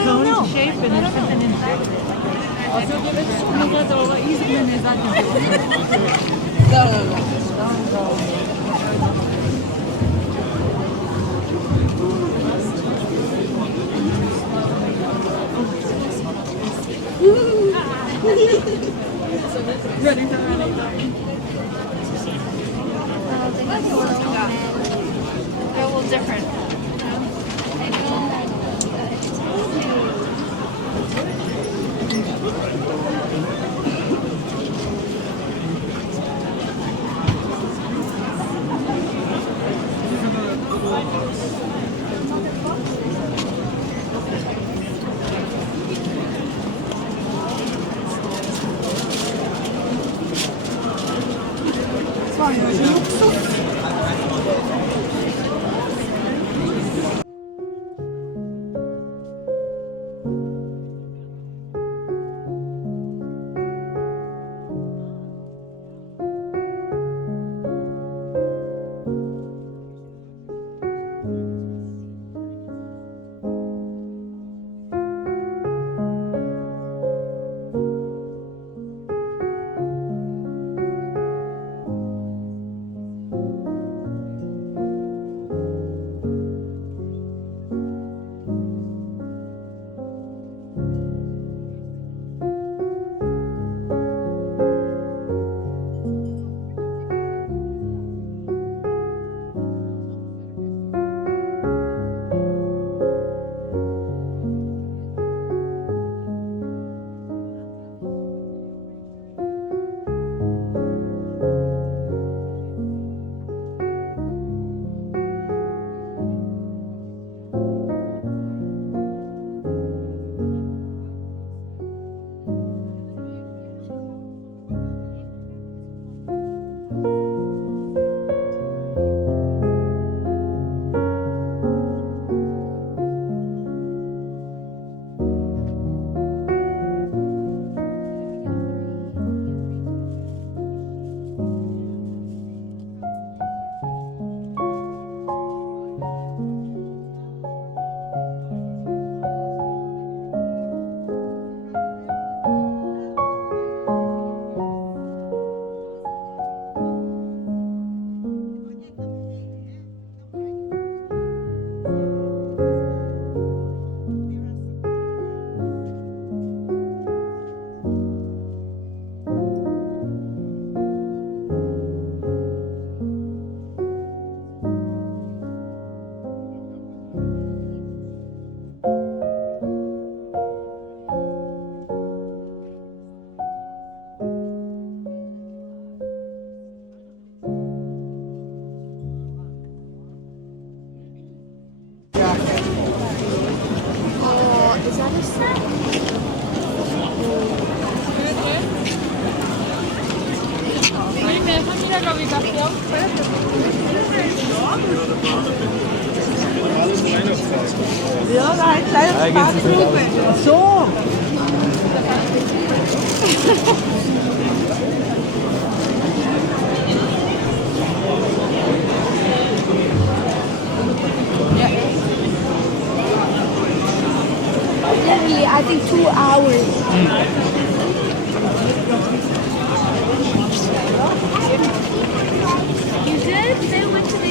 Cone shape and there's something inside of it. Also give it easy and it's ready to run. They're a little different. Ja, ein kleines Backstube. So. Literally, I think 2 hours. You did? They went to the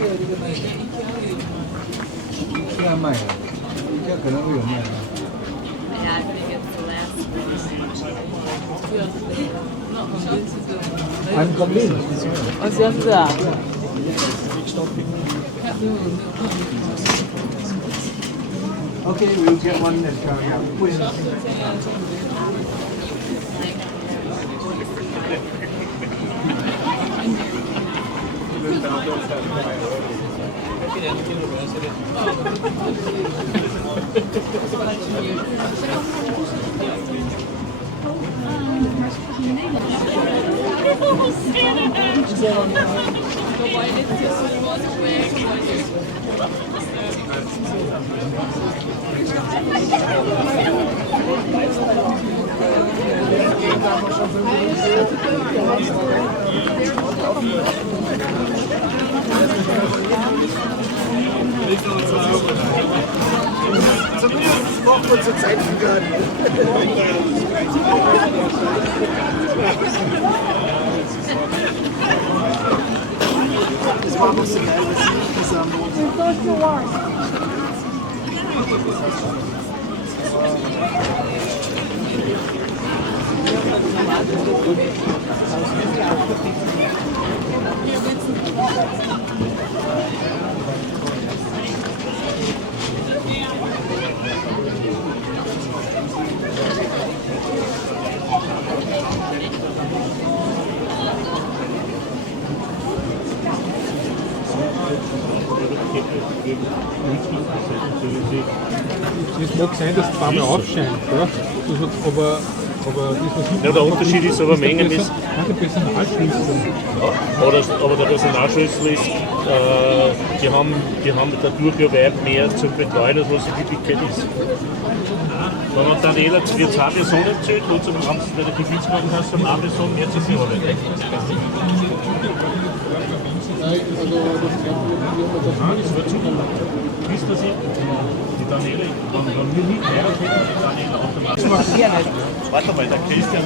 这样卖的，这可能会有卖的。 Yeah, I think it's the last one. I'm convinced. Was ist da? Okay, we'll get one that's coming up. Das braucht man zur Zeit für. Das war doch so geil, was ich nicht gesagt habe. Es mag sein, dass es zweimal aufscheint, ja? aber Ja, der Unterschied ist aber mengenmäßig. Der Personalschlüssel. Aber der Personalschlüssel ist, die haben dadurch ja weit mehr zum Betreuen, als was die Wirklichkeit ist. Wenn man Daniela zu dir zwei Personen zählt, wozu haben sie bei der Gebietsmarkenkasse eine Person mehr zu viel Arbeit. Das wird super. Wisst ihr sie? Die Daniela, wenn wir nicht mehr kennen, die Daniela automatisch. Warte mal, der Christian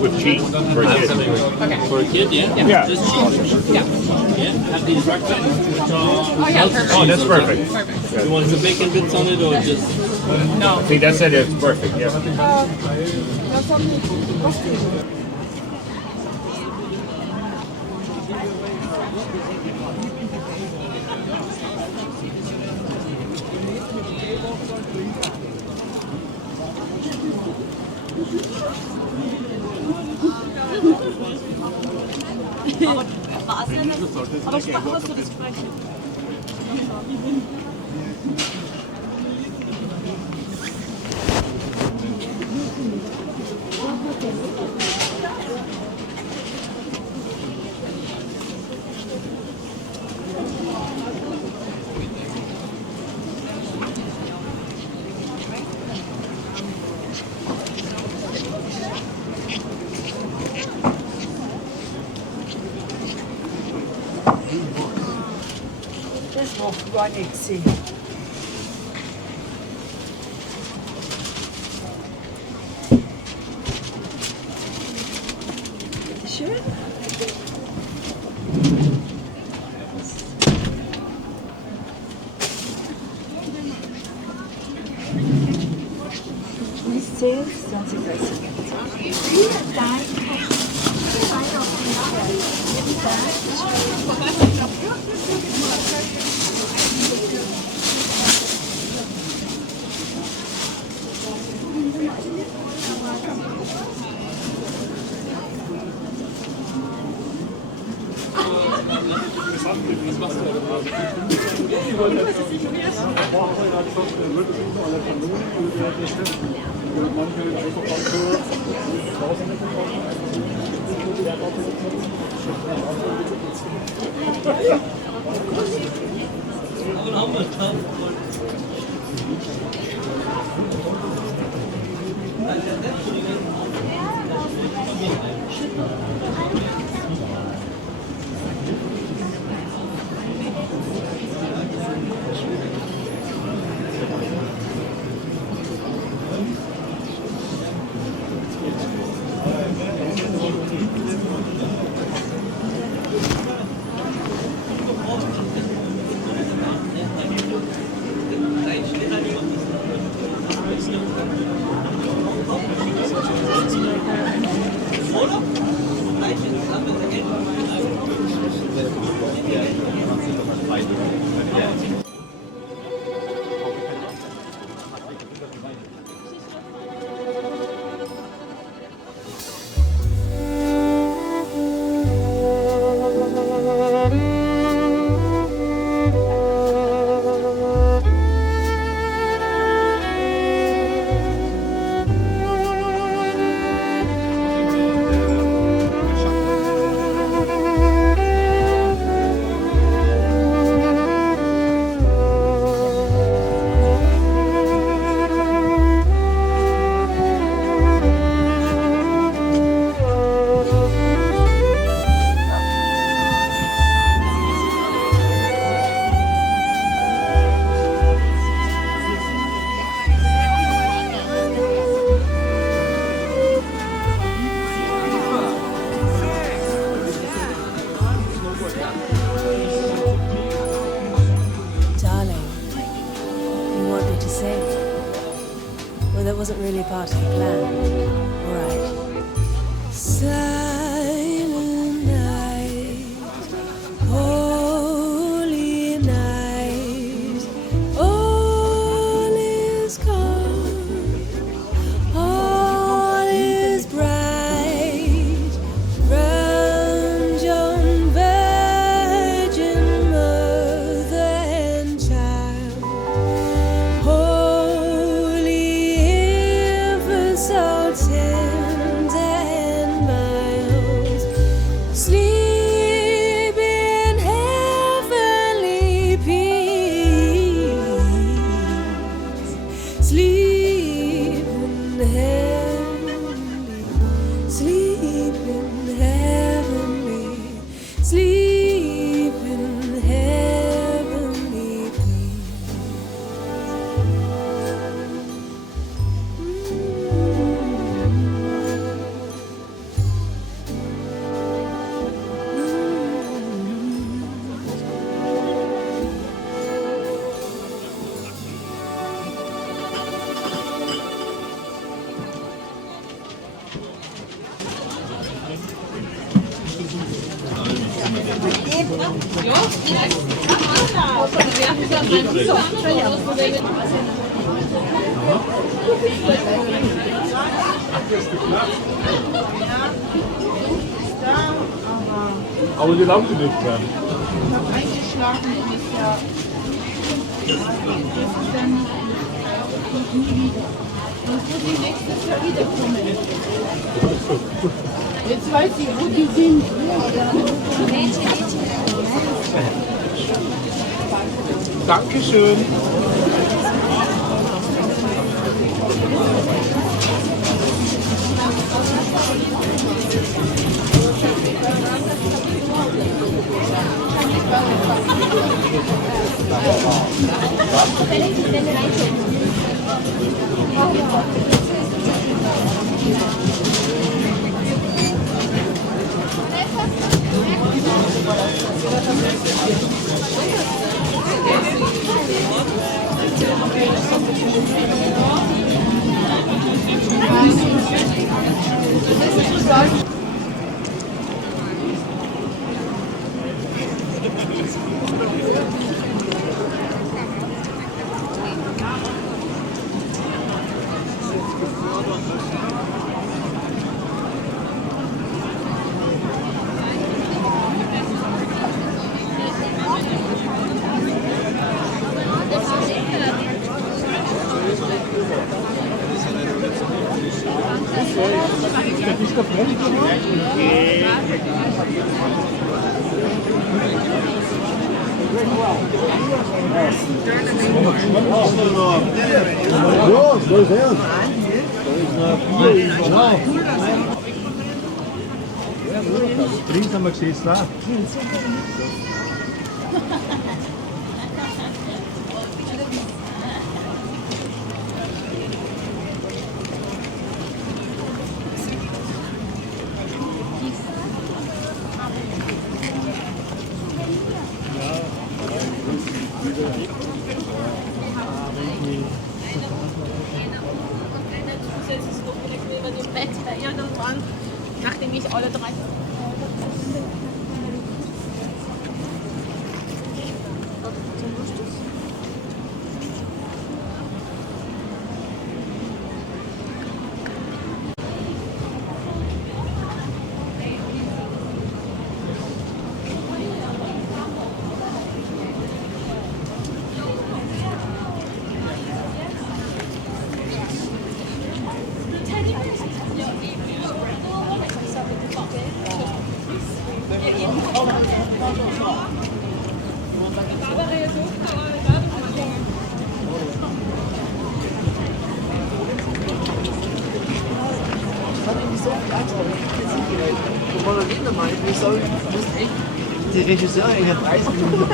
with cheese for a kid. For a kid, yeah? Yeah. Just cheese. Yeah. Yeah. Have these breakfast. Oh, that's perfect. You want the bacon bits on it or just? See, that's it. It's perfect. Yeah. Aber sprach was du das sprechen? Das macht gar nichts Sinn. Schön. Nicht 10, 20, 30. Vielen Dank. Wasn't really part of the plan. All right. Silent night, holy night, all is calm, all is bright, round yon virgin mother and child. So tender and mild, sleep in heavenly peace, sleep in heavenly, sleep in heavenly, sleep in heavenly peace. Aber die Lampe nicht mehr. Eingeschlafen ist ja. Das ist dann nie wieder. Sonst muss ich nächstes Jahr wiederkommen. Jetzt weiß ich, wo die sind. Dankeschön. Links haben wir gesehen, da. Nachdem ich alle drei. Die Regisseurin hat 30 Minuten.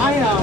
Ah ja.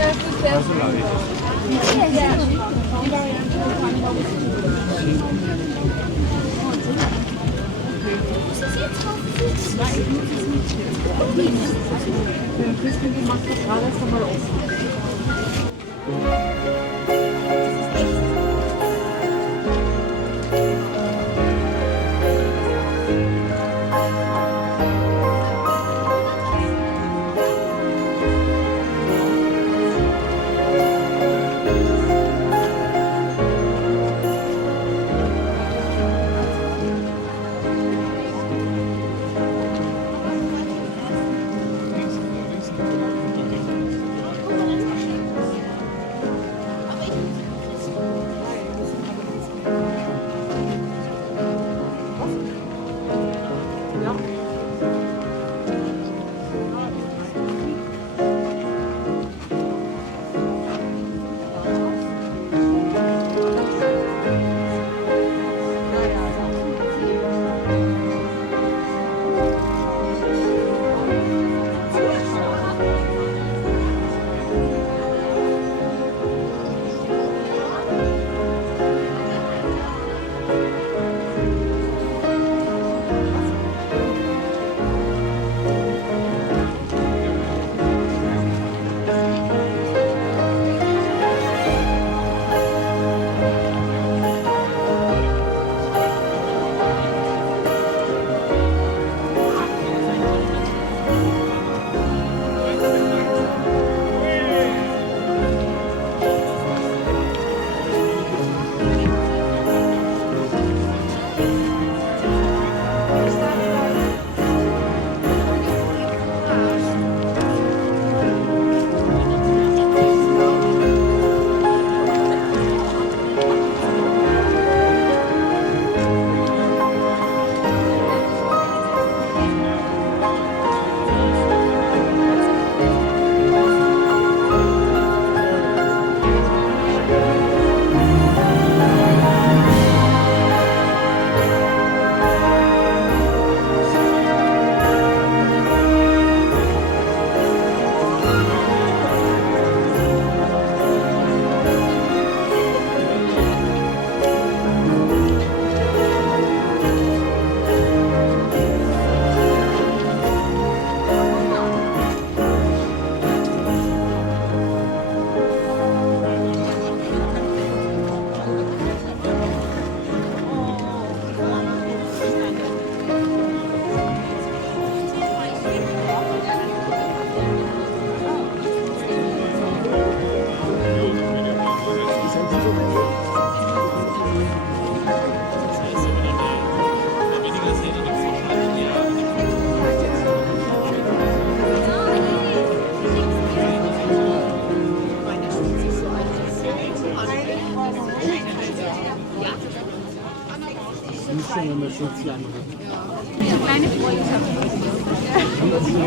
Some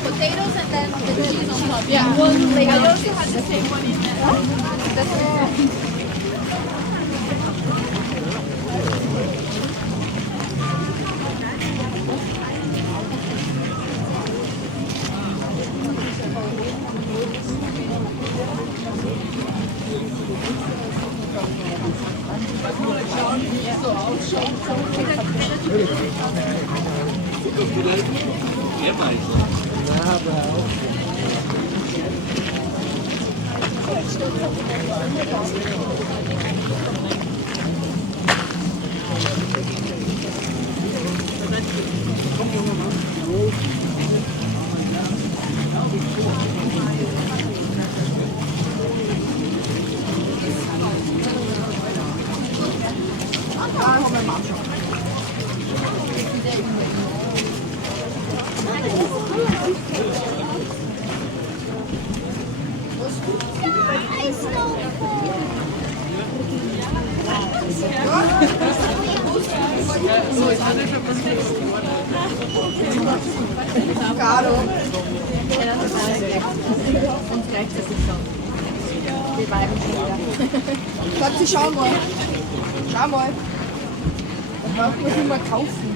potatoes and then the cheese on top. Yeah, well, like I also had the same one in there. Schatzi, schau mal. Schau mal. Das braucht man immer kaufen.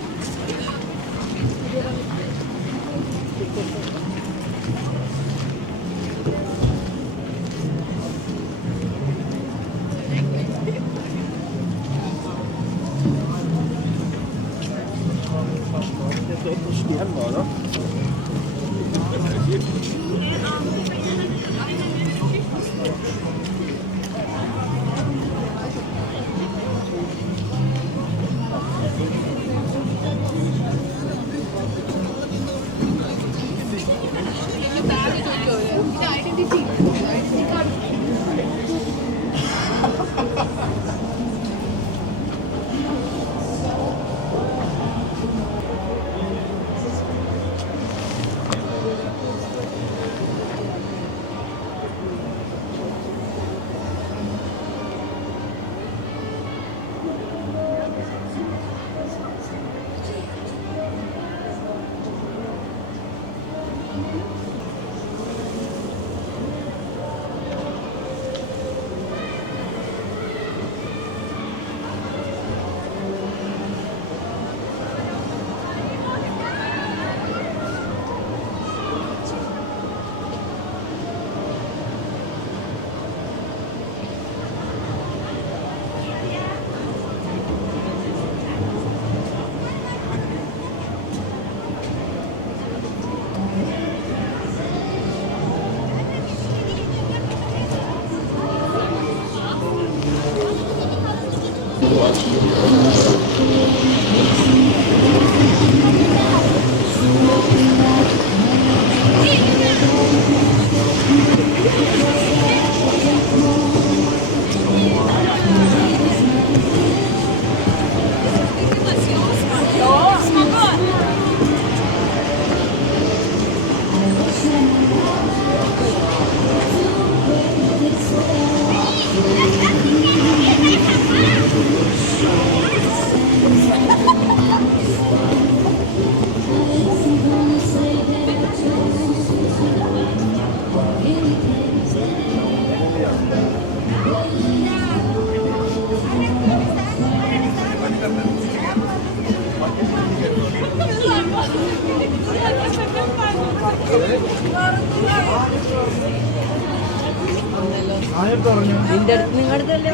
നിന്റെ അടുത്ത് നിങ്ങളുടെ അല്ലേ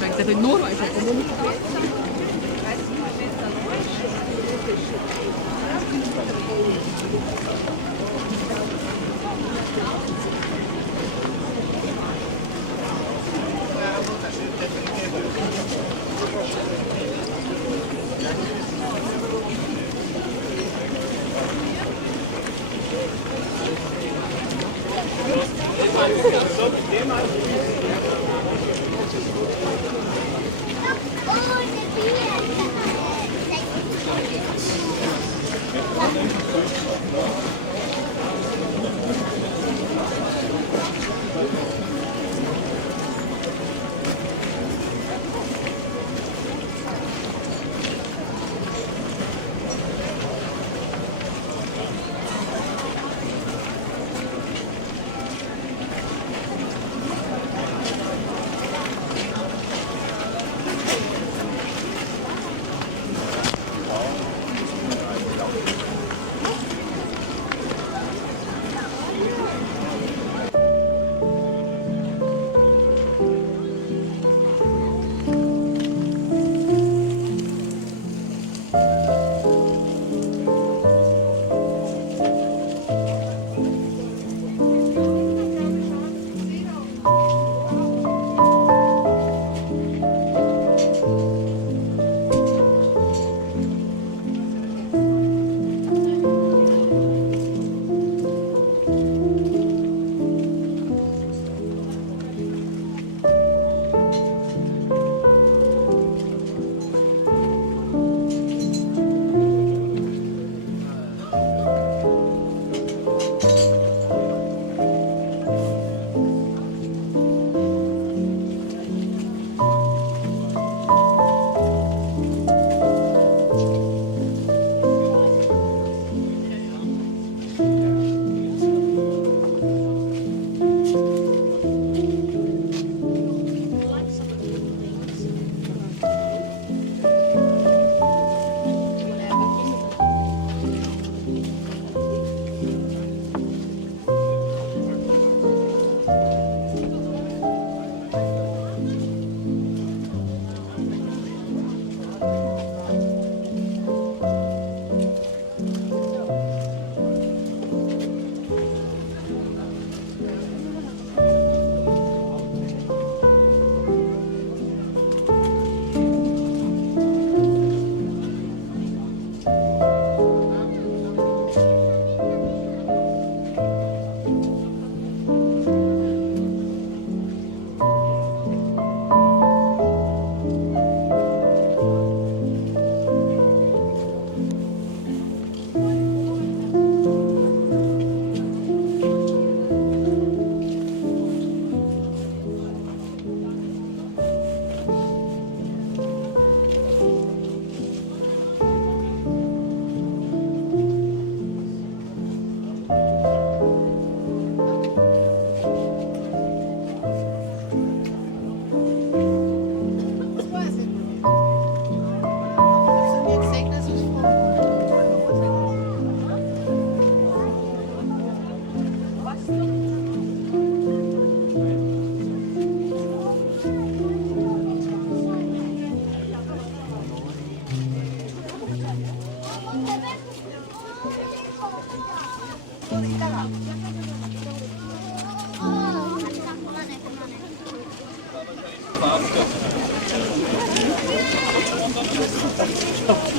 Meg tehát, hogy normálisan kommunikálni.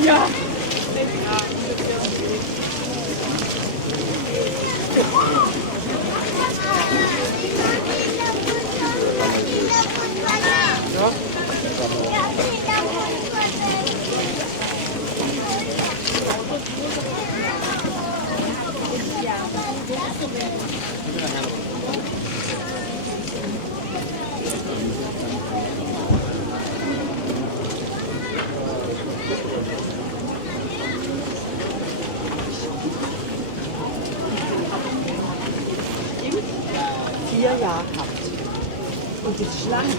Ja. Jahr habt. Und die Schlange.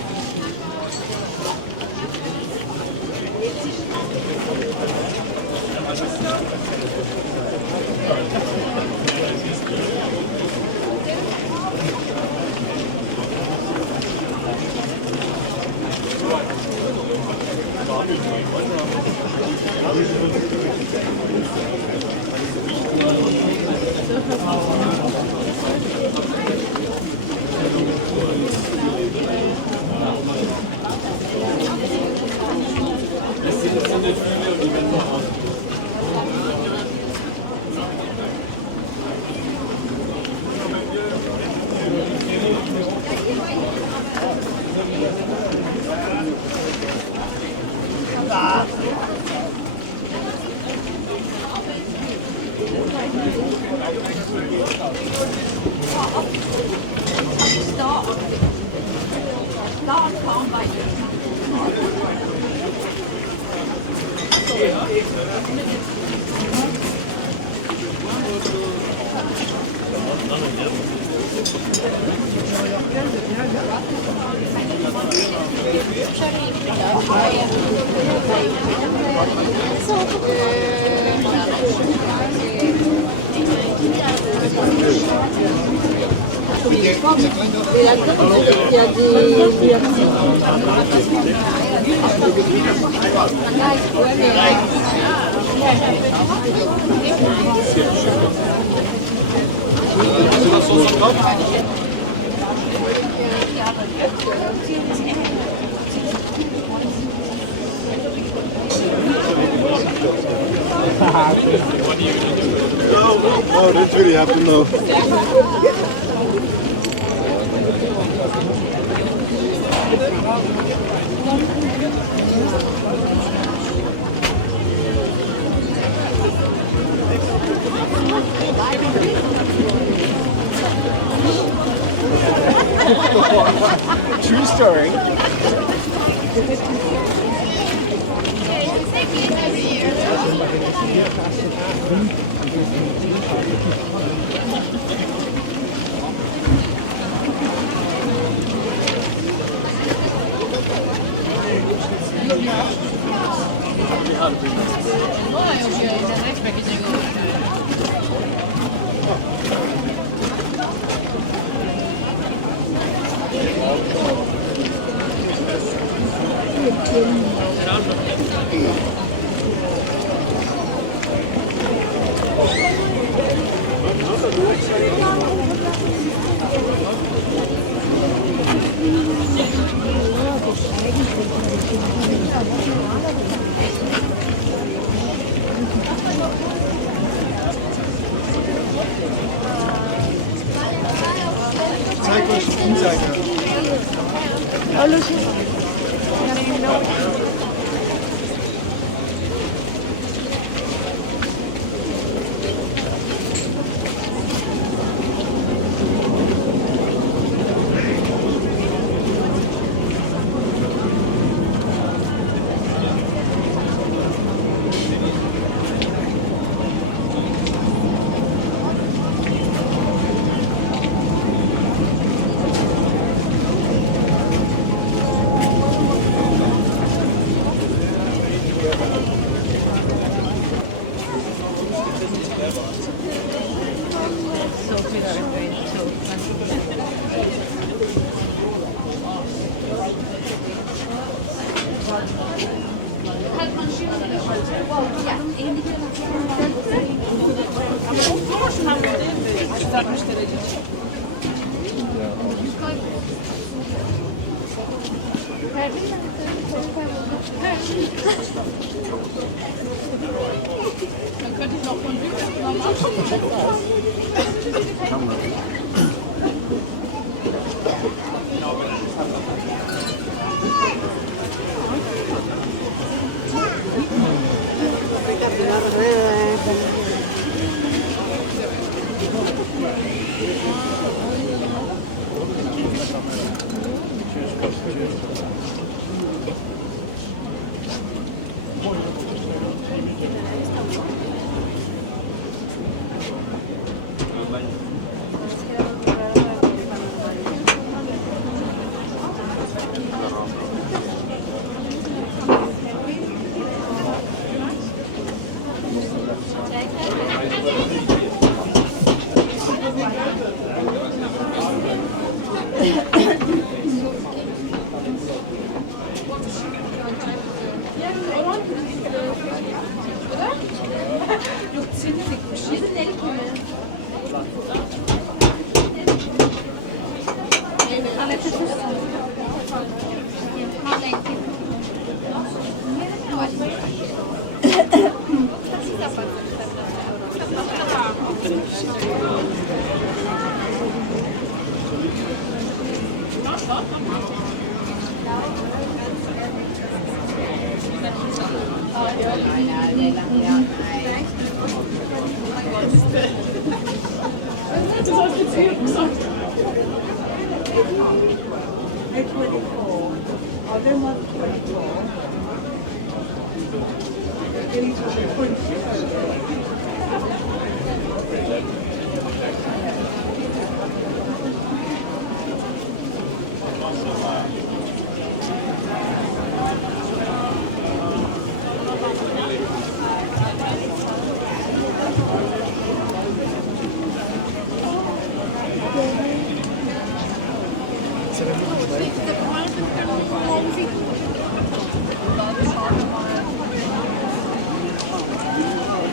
Oh, that's really happened though. True story. Zeig euch die Innenseite.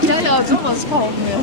Ja, ja, sowas kaufen wir.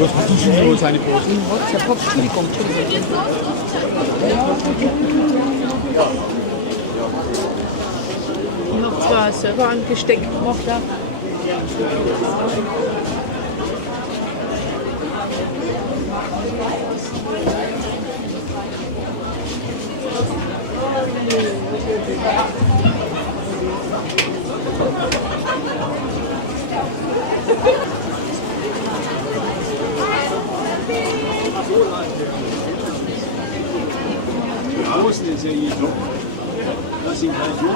Was hast du schon so seine Posten? Entschuldigung. Ich habe zwar selber ein Gesteck gemacht. Da. Außen ist ja hier doch. Das sind halt so.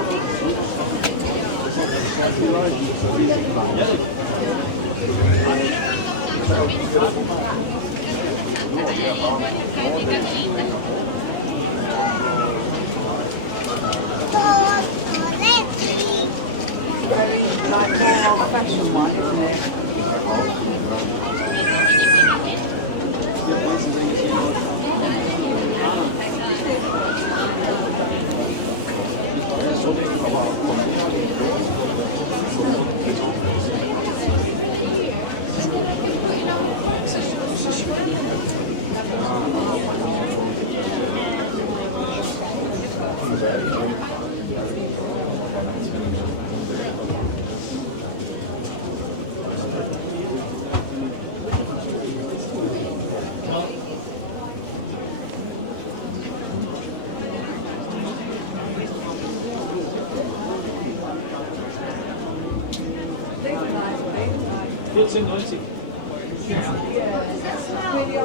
$14,90.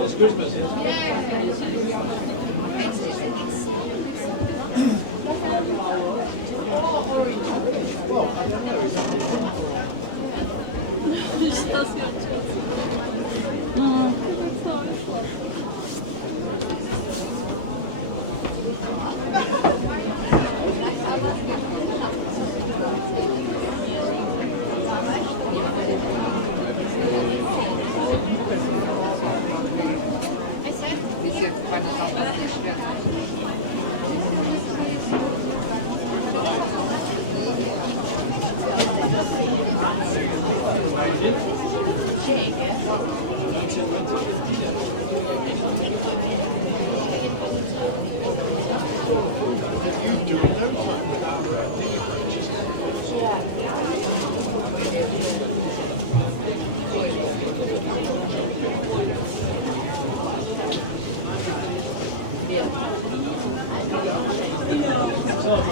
It's Christmas,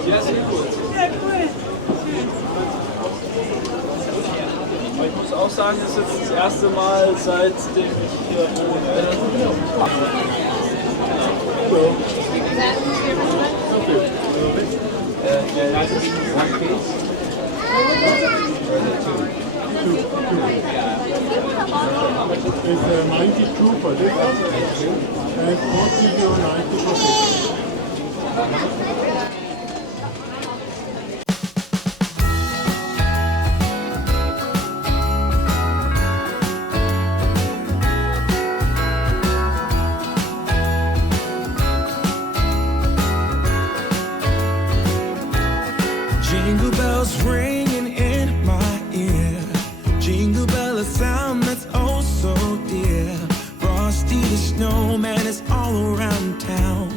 Ja, sehr gut. Sehr cool. Ich muss auch sagen, das ist jetzt das erste Mal, seitdem ich hier wohne. It's 92 for this one and 40 euro 90 for this. Jingle bells ringing in my ear. Jingle bell, a sound that's oh so dear. Frosty the snowman is all around town.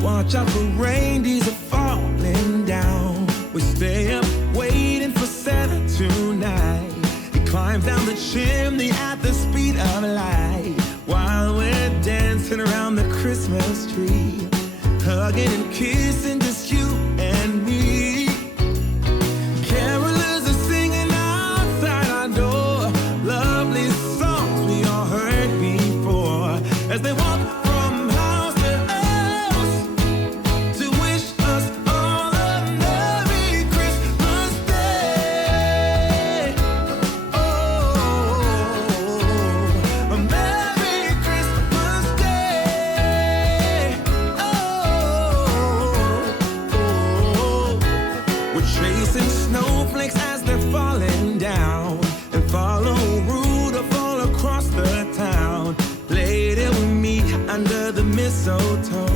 Watch out for reindeers are falling down. We stay up waiting for Santa tonight. He climbs down the chimney at the speed of light, while we're dancing around the Christmas tree, hugging and kissing just you and me. Carolers are singing outside our door, lovely songs we all heard before, as they walk from house to house to wish us all a Merry Christmas Day. Oh, a Merry Christmas Day. Oh, we're chasing snowflakes as they're falling down, and follow Rudolph all across the town. Later we meet under the mistletoe,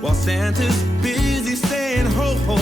while Santa's busy saying ho ho